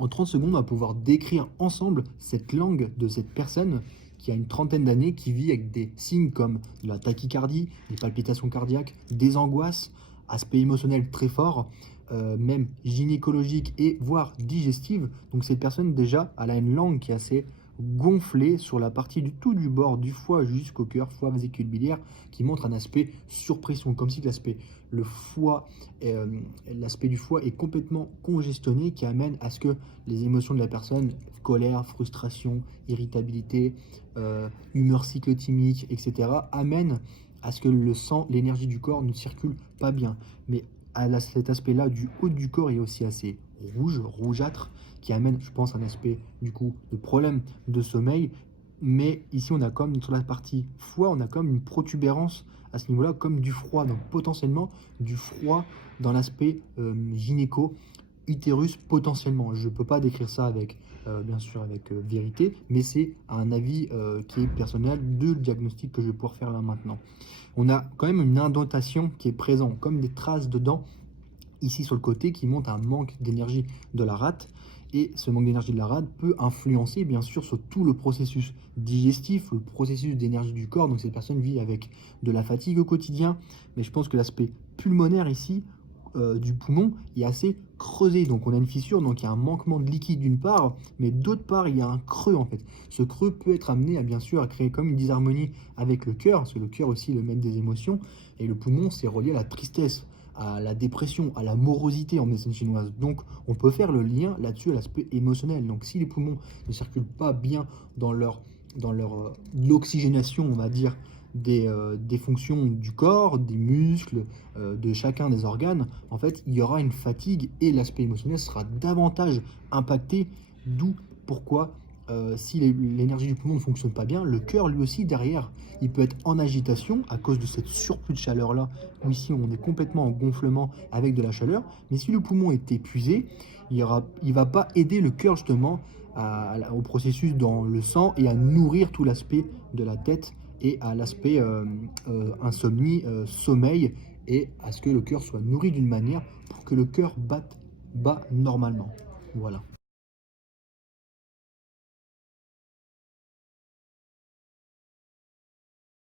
En 30 secondes, on va pouvoir décrire ensemble cette langue de cette personne qui a une trentaine d'années, qui vit avec des signes comme de la tachycardie, des palpitations cardiaques, des angoisses, aspect émotionnel très fort, même gynécologique et voire digestive. Donc cette personne déjà, elle a une langue qui est assez gonflée sur la partie du tout du bord du foie jusqu'au cœur, foie vésicule biliaire, qui montre un aspect surpression, comme si le foie, l'aspect du foie est complètement congestionné, qui amène à ce que les émotions de la personne, colère, frustration, irritabilité, humeur cyclotimique, etc., amènent à ce que le sang, l'énergie du corps ne circule pas bien. Mais cet aspect-là du haut du corps est aussi assez rougeâtre, qui amène, je pense, un aspect du coup de problème de sommeil. Mais ici, on a comme sur la partie foie, on a comme une protubérance à ce niveau-là, comme du froid. Donc potentiellement du froid dans l'aspect gynéco, utérus potentiellement. Je ne peux pas décrire ça avec, bien sûr, avec vérité, mais c'est un avis qui est personnel de diagnostic que je vais pouvoir faire là maintenant. On a quand même une indentation qui est présente, comme des traces de dents ici sur le côté, qui montre un manque d'énergie de la rate. Et ce manque d'énergie de la rate peut influencer bien sûr sur tout le processus digestif, le processus d'énergie du corps. Donc cette personne vit avec de la fatigue au quotidien, mais je pense que l'aspect pulmonaire ici du poumon est assez creusé. Donc on a une fissure, donc il y a un manquement de liquide d'une part, mais d'autre part il y a un creux en fait. Ce creux peut être amené à bien sûr à créer comme une disharmonie avec le cœur, parce que le cœur aussi est le maître des émotions, et le poumon c'est relié à la tristesse, à la dépression, à la morosité en médecine chinoise. Donc on peut faire le lien là-dessus à l'aspect émotionnel. Donc si les poumons ne circulent pas bien dans leur l'oxygénation, on va dire, des fonctions du corps, des muscles, de chacun des organes, en fait, il y aura une fatigue et l'aspect émotionnel sera davantage impacté, d'où pourquoi si l'énergie du poumon ne fonctionne pas bien, le cœur lui aussi derrière, il peut être en agitation à cause de cette surplus de chaleur là, où ici on est complètement en gonflement avec de la chaleur, mais si le poumon est épuisé, il va pas aider le cœur justement au processus dans le sang et à nourrir tout l'aspect de la tête et à l'aspect insomnie, sommeil, et à ce que le cœur soit nourri d'une manière pour que le cœur batte bas normalement. Voilà.